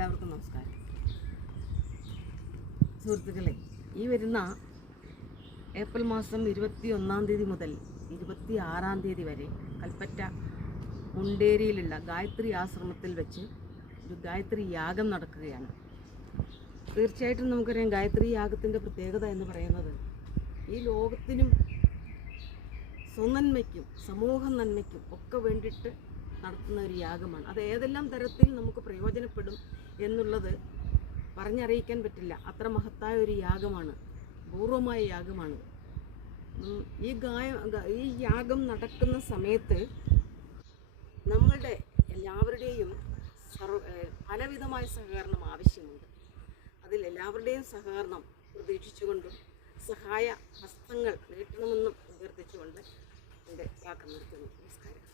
എല്ലാവർക്കും നമസ്കാരം. സുഹൃത്തുക്കളെ, ഈ വരുന്ന ഏപ്രിൽ മാസം 21-ാം തീയതി മുതൽ 26-ാം തീയതി വരെ കൽപ്പറ്റ മുണ്ടേരിയിലുള്ള ഗായത്രി ആശ്രമത്തിൽ വെച്ച് ഒരു ഗായത്രി യാഗം നടക്കുകയാണ്. തീർച്ചയായിട്ടും നമുക്കറിയാം, ഗായത്രി യാഗത്തിൻ്റെ പ്രത്യേകത എന്ന് പറയുന്നത് ഈ ലോകത്തിനും സ്വനന്മയ്ക്കും സമൂഹ നന്മയ്ക്കും ഒക്കെ വേണ്ടിയിട്ട് നടത്തുന്ന ഒരു യാഗമാണ്. അത് ഏതെല്ലാം തരത്തിൽ നമുക്ക് പ്രയോജനപ്പെടും എന്നുള്ളത് പറഞ്ഞറിയിക്കാൻ പറ്റില്ല. അത്ര മഹത്തായ ഒരു യാഗമാണ്, പൂർവമായ യാഗമാണ്. ഈ യാഗം നടക്കുന്ന സമയത്ത് നമ്മളുടെ എല്ലാവരുടെയും പലവിധമായ സഹകരണം ആവശ്യമുണ്ട്. അതിൽ എല്ലാവരുടെയും സഹകരണം പ്രതീക്ഷിച്ചുകൊണ്ടും സഹായ ഹസ്തങ്ങൾ നീട്ടണമെന്നും അഭ്യർത്ഥിച്ചുകൊണ്ട് എൻ്റെ വാക്ക് നിർത്തുന്നു. നമസ്കാരം.